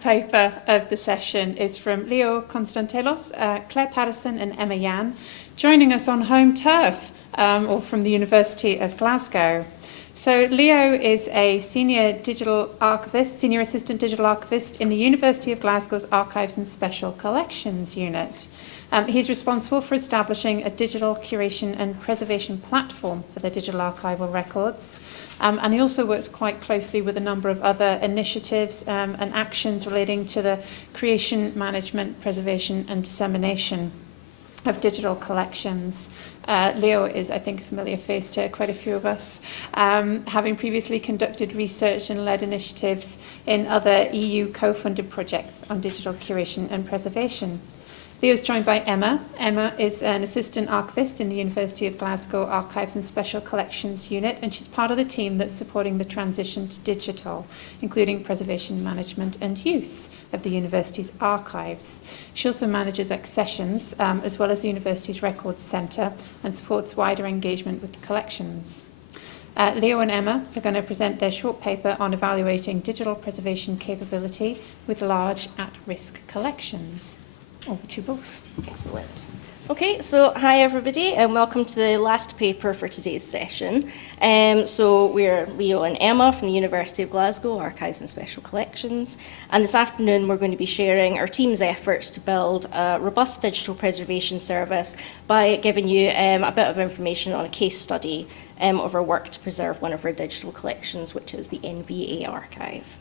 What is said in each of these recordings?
paper of the session is from Leo Konstantelos, Clare Paterson and Emma Yan, joining us on home turf, or from the University of Glasgow. So Leo is a senior assistant digital archivist in the University of Glasgow's Archives and Special Collections unit. He's responsible for establishing a digital curation and preservation platform for the digital archival records. And he also works quite closely with a number of other initiatives and actions relating to the creation, management, preservation and dissemination of digital collections. Leo is, I think, a familiar face to quite a few of us, having previously conducted research and led initiatives in other EU co-funded projects on digital curation and preservation. Leo is joined by Emma. Emma is an assistant archivist in the University of Glasgow Archives and Special Collections unit, and she's part of the team that's supporting the transition to digital, including preservation, management and use of the university's archives. She also manages accessions, as well as the university's records centre, and supports wider engagement with the collections. Leo and Emma are going to present their short paper on evaluating digital preservation capability with large at-risk collections. Over to you both. Excellent. Okay, so hi everybody and welcome to the last paper for today's session. So we're Leo and Emma from the University of Glasgow Archives and Special Collections, and this afternoon we're going to be sharing our team's efforts to build a robust digital preservation service by giving you a bit of information on a case study of our work to preserve one of our digital collections, which is the NVA Archive.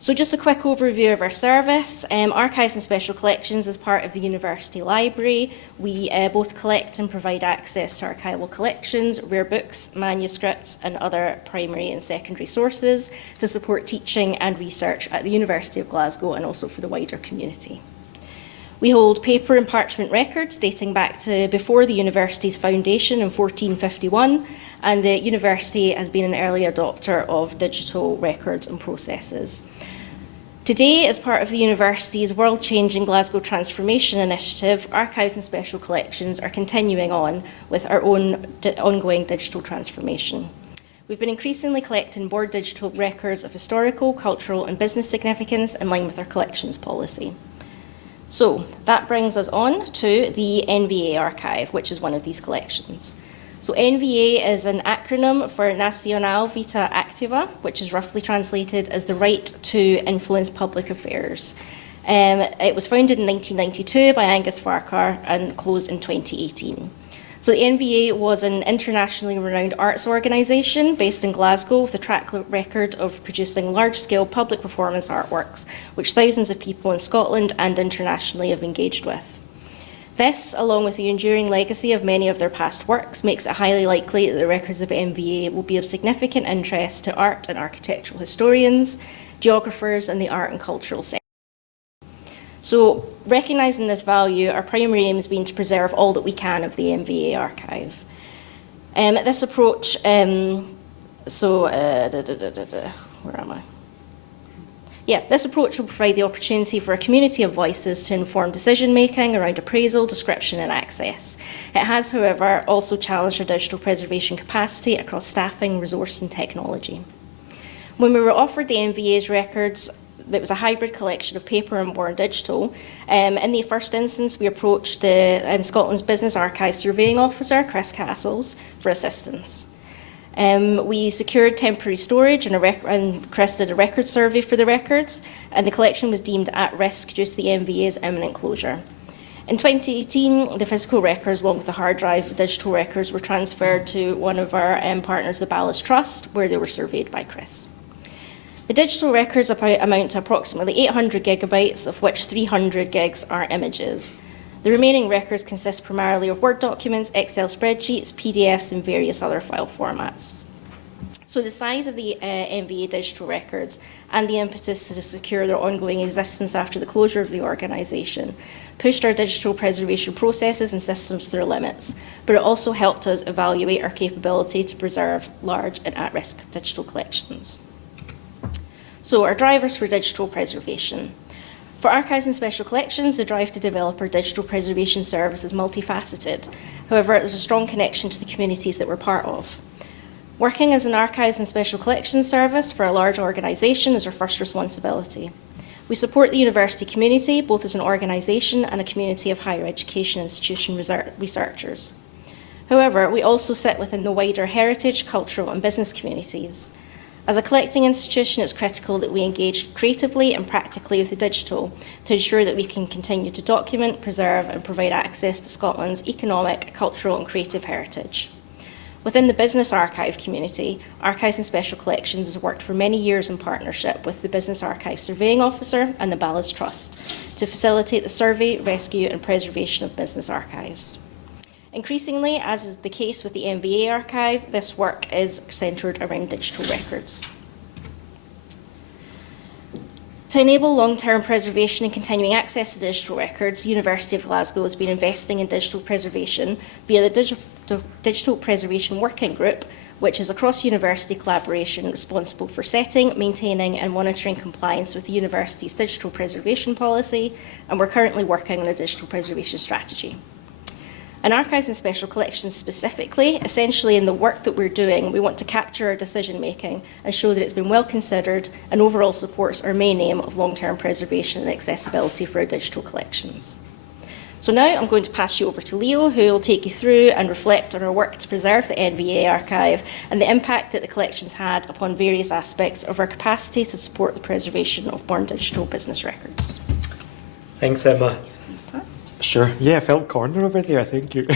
So just a quick overview of our service. Archives and Special Collections is part of the University Library. We both collect and provide access to archival collections, rare books, manuscripts and other primary and secondary sources to support teaching and research at the University of Glasgow and also for the wider community. We hold paper and parchment records dating back to before the university's foundation in 1451, and the university has been an early adopter of digital records and processes. Today, as part of the university's world-changing Glasgow Transformation Initiative, Archives and Special Collections are continuing on with our own ongoing digital transformation. We've been increasingly collecting board digital records of historical, cultural and business significance in line with our collections policy. So that brings us on to the NVA Archive, which is one of these collections. So NVA is an acronym for Nacional Vita Activa, which is roughly translated as the right to influence public affairs. It was founded in 1992 by Angus Farquhar and closed in 2018. So the NVA was an internationally renowned arts organisation based in Glasgow with a track record of producing large-scale public performance artworks, which thousands of people in Scotland and internationally have engaged with. This, along with the enduring legacy of many of their past works, makes it highly likely that the records of NVA will be of significant interest to art and architectural historians, geographers, and the art and cultural sector. So, recognising this value, our primary aim has been to preserve all that we can of the NVA archive. This approach, where am I? This approach will provide the opportunity for a community of voices to inform decision-making around appraisal, description and access. It has, however, also challenged our digital preservation capacity across staffing, resource and technology. When we were offered the NVA's records, it was a hybrid collection of paper and born digital. In the first instance, we approached the Scotland's Business Archive Surveying Officer, Chris Castles, for assistance. We secured temporary storage and Chris did a record survey for the records, and the collection was deemed at risk due to the NVA's imminent closure. In 2018, the physical records, along with the hard drive, the digital records, were transferred to one of our partners, the Ballast Trust, where they were surveyed by Chris. The digital records amount to approximately 800 gigabytes, of which 300 gigs are images. The remaining records consist primarily of Word documents, Excel spreadsheets, PDFs, and various other file formats. So the size of the NVA digital records and the impetus to secure their ongoing existence after the closure of the organisation pushed our digital preservation processes and systems to their limits, but it also helped us evaluate our capability to preserve large and at-risk digital collections. So our drivers for digital preservation. For Archives and Special Collections, the drive to develop our digital preservation service is multifaceted. However, there's a strong connection to the communities that we're part of. Working as an Archives and Special Collections service for a large organisation is our first responsibility. We support the university community, both as an organisation and a community of higher education institution researchers. However, we also sit within the wider heritage, cultural and business communities. As a collecting institution, it's critical that we engage creatively and practically with the digital to ensure that we can continue to document, preserve and provide access to Scotland's economic, cultural and creative heritage. Within the Business Archive community, Archives and Special Collections has worked for many years in partnership with the Business Archive Surveying Officer and the Ballas Trust to facilitate the survey, rescue and preservation of business archives. Increasingly, as is the case with the NVA Archive, this work is centred around digital records. To enable long-term preservation and continuing access to digital records, University of Glasgow has been investing in digital preservation via the Digital Preservation Working Group, which is a cross-university collaboration responsible for setting, maintaining and monitoring compliance with the university's digital preservation policy, and we're currently working on a digital preservation strategy. In Archives and Special Collections specifically, essentially in the work that we're doing, we want to capture our decision making and show that it's been well considered and overall supports our main aim of long-term preservation and accessibility for our digital collections. So now I'm going to pass you over to Leo, who will take you through and reflect on our work to preserve the NVA Archive and the impact that the collections had upon various aspects of our capacity to support the preservation of born digital business records. Thanks, Emma. Sure. Yeah, I felt corner over there. Thank you.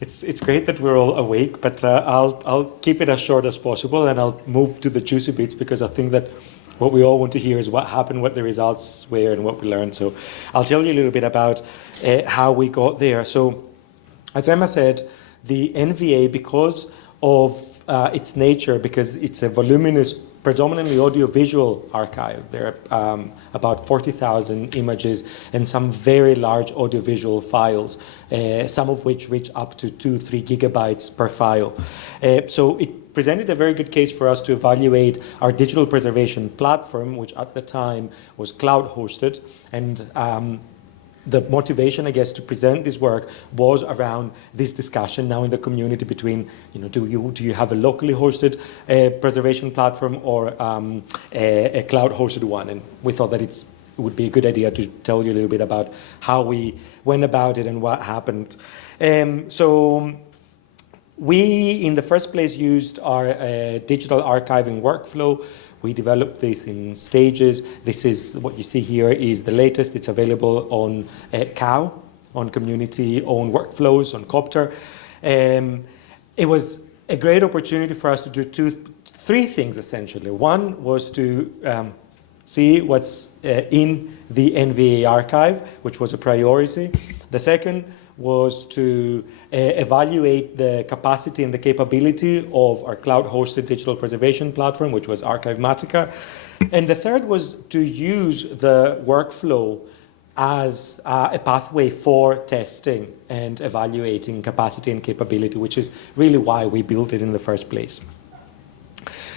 It's great that we're all awake, but I'll keep it as short as possible, and I'll move to the juicy bits because I think that what we all want to hear is what happened, what the results were, and what we learned. So I'll tell you a little bit about how we got there. So, as Emma said, the NVA, because of its nature, because it's a voluminous, predominantly audiovisual archive. There are about 40,000 images and some very large audiovisual files, some of which reach up to 2-3 gigabytes per file. So it presented a very good case for us to evaluate our digital preservation platform, which at the time was cloud hosted, and the motivation, I guess, to present this work was around this discussion now in the community between, do you have a locally hosted preservation platform or a cloud hosted one? And we thought that it would be a good idea to tell you a little bit about how we went about it and what happened. So we, in the first place, used our digital archiving workflow. We developed this in stages. This is what you see here is the latest. It's available on COW, on community-owned workflows, on Copter. It was a great opportunity for us to do three things, essentially. One was to see what's in the NVA archive, which was a priority. The second was to evaluate the capacity and the capability of our cloud-hosted digital preservation platform, which was Archivematica. And the third was to use the workflow as a pathway for testing and evaluating capacity and capability, which is really why we built it in the first place.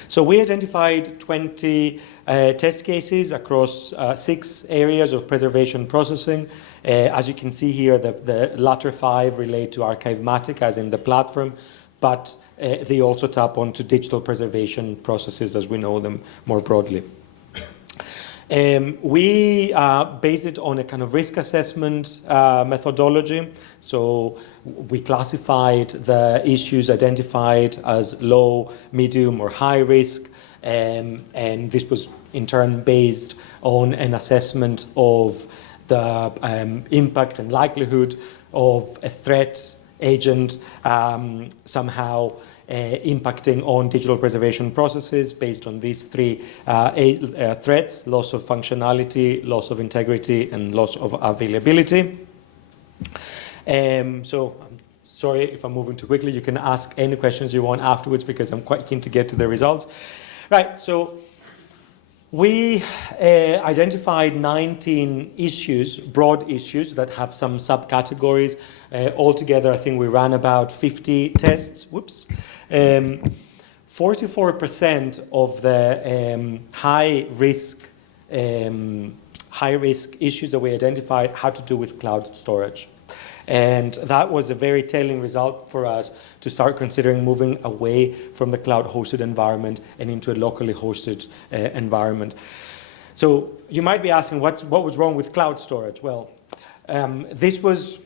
So we identified 20 test cases across 6 areas of preservation processing. As you can see here, the latter 5 relate to Archivematica, as in the platform, but they also tap onto digital preservation processes as we know them more broadly. We based it on a kind of risk assessment methodology. So we classified the issues identified as low, medium, or high risk. And this was in turn based on an assessment of the impact and likelihood of a threat agent somehow impacting on digital preservation processes based on these 3 threats: loss of functionality, loss of integrity, and loss of availability. So I'm sorry if I'm moving too quickly. You can ask any questions you want afterwards because I'm quite keen to get to the results. Right, so we identified 19 issues, broad issues that have some subcategories. Altogether, I think we ran about 50 tests. 44% of the high risk issues that we identified had to do with cloud storage. And that was a very telling result for us to start considering moving away from the cloud-hosted environment and into a locally hosted environment. So you might be asking, what was wrong with cloud storage? Well, this was,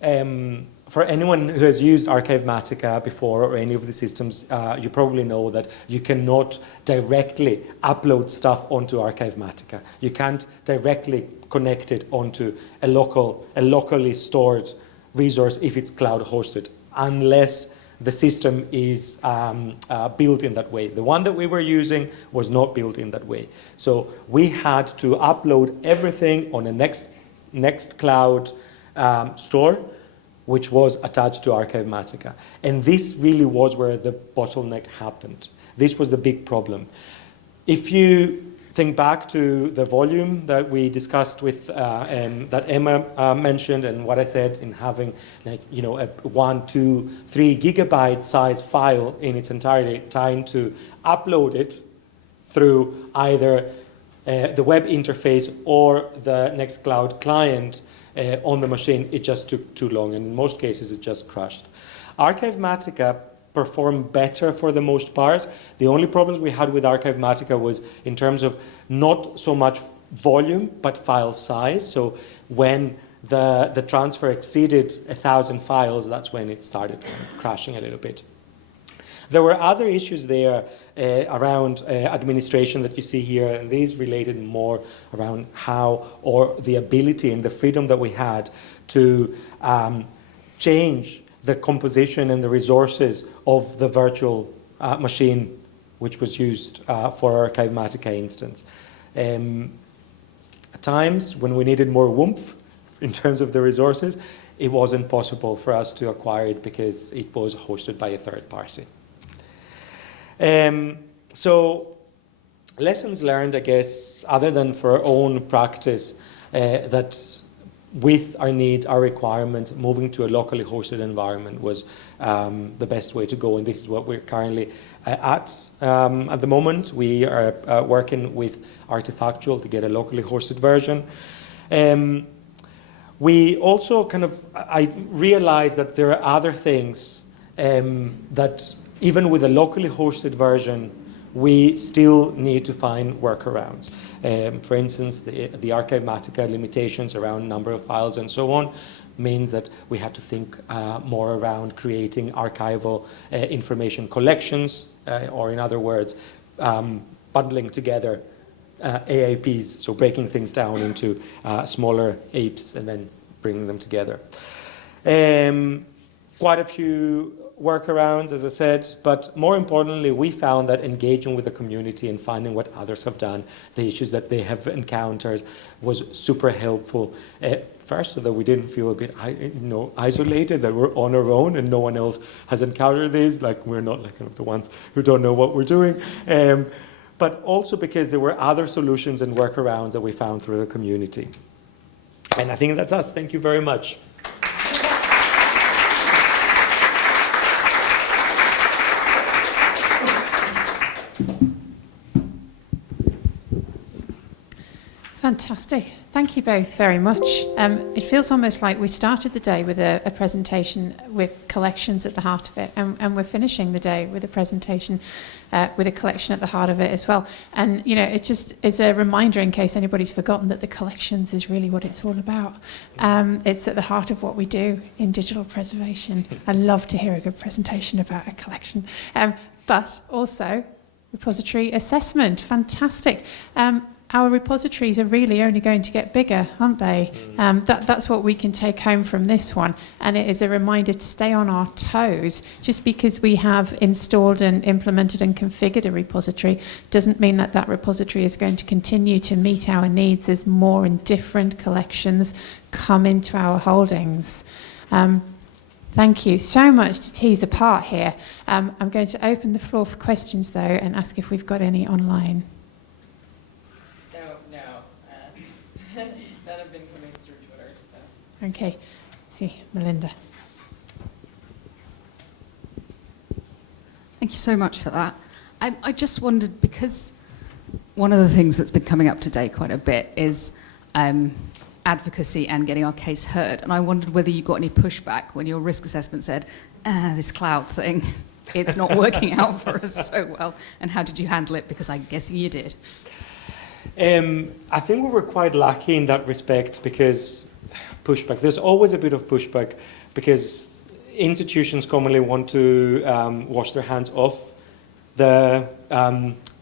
for anyone who has used Archivematica before or any of the systems, you probably know that you cannot directly upload stuff onto Archivematica. You can't directly connect it onto a locally stored resource if it's cloud hosted, unless the system is built in that way. The one that we were using was not built in that way. So we had to upload everything on a Nextcloud store, which was attached to Archivematica. And this really was where the bottleneck happened. This was the big problem. If you think back to the volume that we discussed with, that Emma mentioned, and what I said in having, like, you know, a 1, 2, 3 gigabyte size file in its entirety, trying to upload it through either the web interface or the Nextcloud client on the machine, it just took too long, and in most cases it just crashed. Archivematica performed better for the most part. The only problems we had with Archivematica was in terms of not so much volume, but file size. So when the transfer exceeded 1,000 files, that's when it started kind of crashing a little bit. There were other issues there around administration that you see here, and these related more around how, or the ability and the freedom that we had to change the composition and the resources of the virtual machine which was used for our Archivematica instance. At times, when we needed more oomph in terms of the resources, it wasn't possible for us to acquire it because it was hosted by a third party. So lessons learned, I guess, other than for our own practice, that with our needs, our requirements, moving to a locally hosted environment was the best way to go, and this is what we're currently at the moment. We are working with Artifactual to get a locally hosted version. We also I realized that there are other things that even with a locally hosted version, we still need to find workarounds. For instance, the Archivematica limitations around number of files and so on means that we have to think more around creating archival information collections, or in other words, bundling together AIPs, so breaking things down into smaller apes and then bringing them together. Quite a few workarounds, as I said, but more importantly, we found that engaging with the community and finding what others have done, the issues that they have encountered, was super helpful. First, so that we didn't feel a bit isolated, that we're on our own and no one else has encountered this, like we're not like the ones who don't know what we're doing. But also because there were other solutions and workarounds that we found through the community. And I think that's us. Thank you very much. Fantastic. Thank you both very much. It feels almost like we started the day with a presentation with collections at the heart of it, and we're finishing the day with a presentation with a collection at the heart of it as well. And, you know, it just is a reminder, in case anybody's forgotten, that the collections is really what it's all about. It's at the heart of what we do in digital preservation. I love to hear a good presentation about a collection. But also, repository assessment. Fantastic. Our repositories are really only going to get bigger, aren't they? That's what we can take home from this one. And it is a reminder to stay on our toes. Just because we have installed and implemented and configured a repository doesn't mean that that repository is going to continue to meet our needs as more and different collections come into our holdings. Thank you so much to tease apart here. I'm going to open the floor for questions, though, and ask if we've got any online. That have been coming through Twitter. So. Okay, see, Melinda. Thank you so much for that. I just wondered, because one of the things that's been coming up today quite a bit is advocacy and getting our case heard. And I wondered whether you got any pushback when your risk assessment said, this cloud thing, it's not working out for us so well. And how did you handle it? Because I'm guessing you did. I think we were quite lucky in that respect because pushback. There's always a bit of pushback because institutions commonly want to wash their hands off the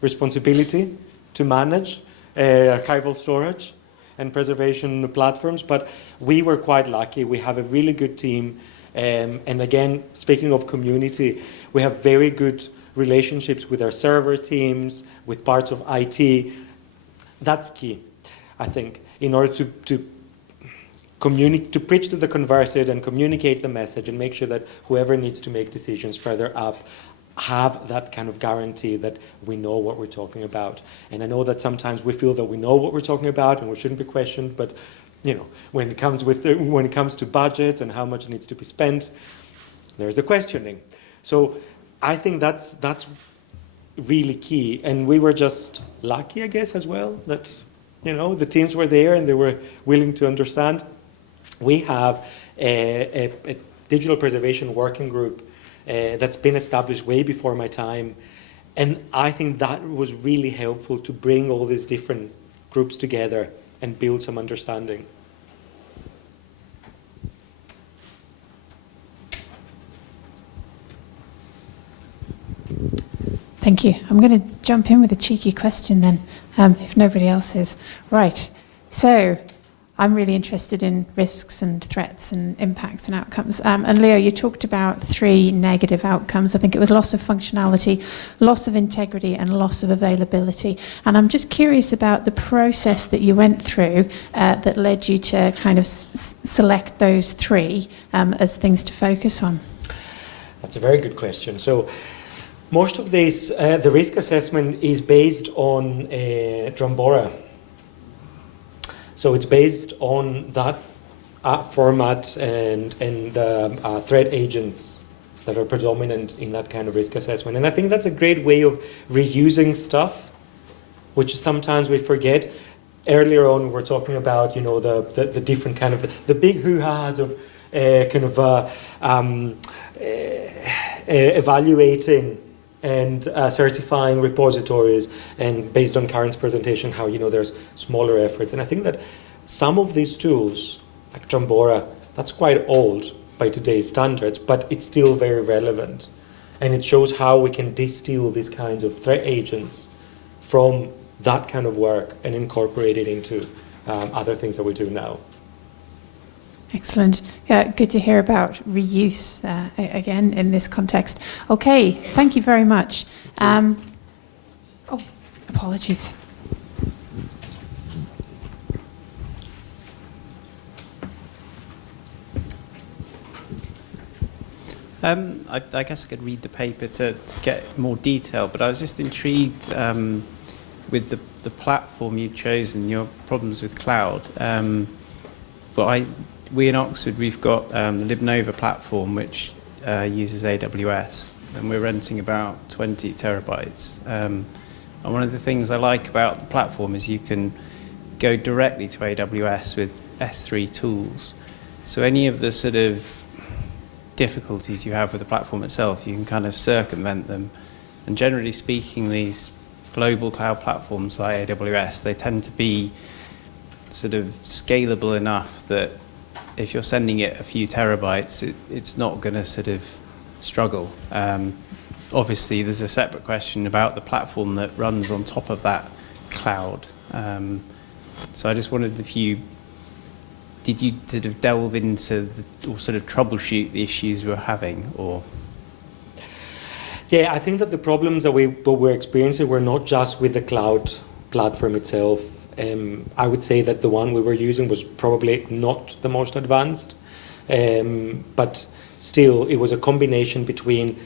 responsibility to manage archival storage and preservation platforms, but we were quite lucky. We have a really good team, and again, speaking of community, we have very good relationships with our server teams, with parts of IT. That's key, I think, in order to preach to the converted and communicate the message and make sure that whoever needs to make decisions further up have that kind of guarantee that we know what we're talking about. And I know that sometimes we feel that we know what we're talking about and we shouldn't be questioned, but you know, when it comes to budget and how much needs to be spent, there's a questioning. So I think that's really key, and we were just lucky, I guess, as well, that you know the teams were there and they were willing to understand. We have a digital preservation working group that's been established way before my time, and I think that was really helpful to bring all these different groups together and build some understanding. Thank you. I'm going to jump in with a cheeky question then, if nobody else is. Right. So I'm really interested in risks and threats and impacts and outcomes. And Leo, you talked about 3 negative outcomes. I think it was loss of functionality, loss of integrity, and loss of availability. And I'm just curious about the process that you went through that led you to kind of select those 3 as things to focus on. That's a very good question. So most of this, the risk assessment is based on Drumbora. So it's based on that format and threat agents that are predominant in that kind of risk assessment. And I think that's a great way of reusing stuff, which sometimes we forget. Earlier on, we were talking about, you know, the different kind of, the big hoo-has of evaluating and certifying repositories, and based on Karen's presentation, how, you know, there's smaller efforts. And I think that some of these tools, like Drumbora, that's quite old by today's standards, but it's still very relevant. And it shows how we can distill these kinds of threat agents from that kind of work and incorporate it into other things that we do now. Excellent. Yeah, good to hear about reuse again in this context. Okay, thank you very much. Oh, apologies. I guess I could read the paper to get more detail, but I was just intrigued with the platform you've chosen, your problems with cloud. We in Oxford, we've got the LibNova platform, which uses AWS, and we're renting about 20 terabytes. And one of the things I like about the platform is you can go directly to AWS with S3 tools. So any of the sort of difficulties you have with the platform itself, you can kind of circumvent them. And generally speaking, these global cloud platforms like AWS, they tend to be sort of scalable enough that if you're sending it a few terabytes, it's not going to sort of struggle. Obviously, there's a separate question about the platform that runs on top of that cloud. So I just wondered did you sort of delve into or sort of troubleshoot the issues we were having, or? Yeah, I think that the problems that we're experiencing were not just with the cloud platform itself. I would say that the one we were using was probably not the most advanced, but still it was a combination between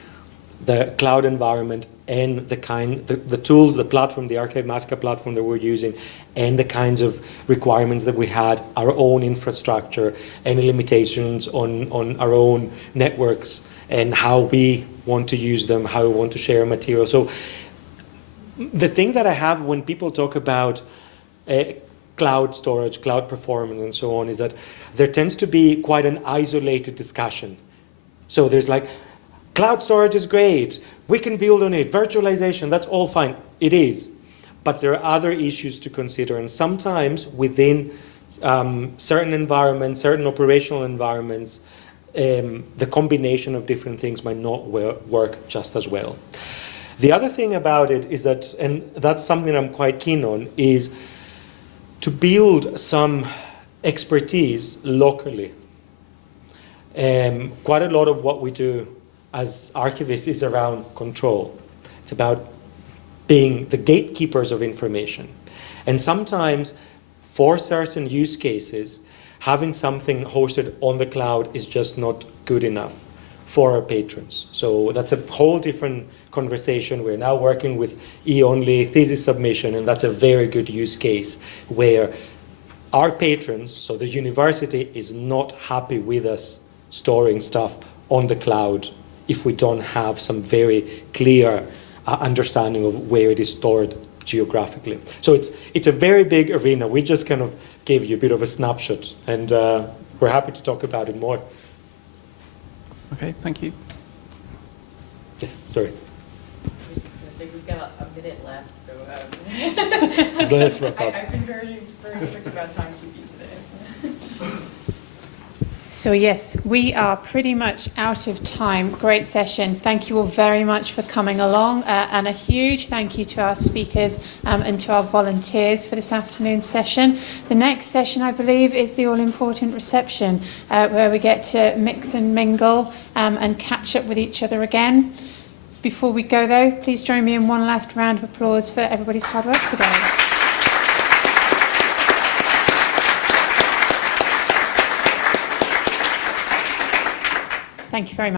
the cloud environment and the tools, the platform, the Archivematica platform that we're using, and the kinds of requirements that we had, our own infrastructure, any limitations on our own networks, and how we want to use them, how we want to share material. So the thing that I have when people talk about cloud storage, cloud performance, and so on, is that there tends to be quite an isolated discussion. So there's like, cloud storage is great, we can build on it, virtualization, that's all fine. It is. but there are other issues to consider, and sometimes within certain environments, certain operational environments, the combination of different things might not work just as well. The other thing about it is that, and that's something I'm quite keen on, is to build some expertise locally. Quite a lot of what we do as archivists is around control. It's about being the gatekeepers of information. And sometimes, for certain use cases, having something hosted on the cloud is just not good enough for our patrons. So that's a whole different conversation. We're now working with e-only thesis submission, and that's a very good use case where our patrons, so the university, is not happy with us storing stuff on the cloud if we don't have some very clear understanding of where it is stored geographically. So it's a very big arena. We just kind of gave you a bit of a snapshot, and we're happy to talk about it more. Okay, thank you. Yes, sorry. I was just going to say, we've got a minute left, so Let's wrap up. I've been very, very strict about timekeeping today. So yes, we are pretty much out of time. Great session. Thank you all very much for coming along, and a huge thank you to our speakers and to our volunteers for this afternoon's session. The next session, I believe, is the all-important reception, where we get to mix and mingle and catch up with each other again. Before we go, though, please join me in one last round of applause for everybody's hard work today. Thank you very much.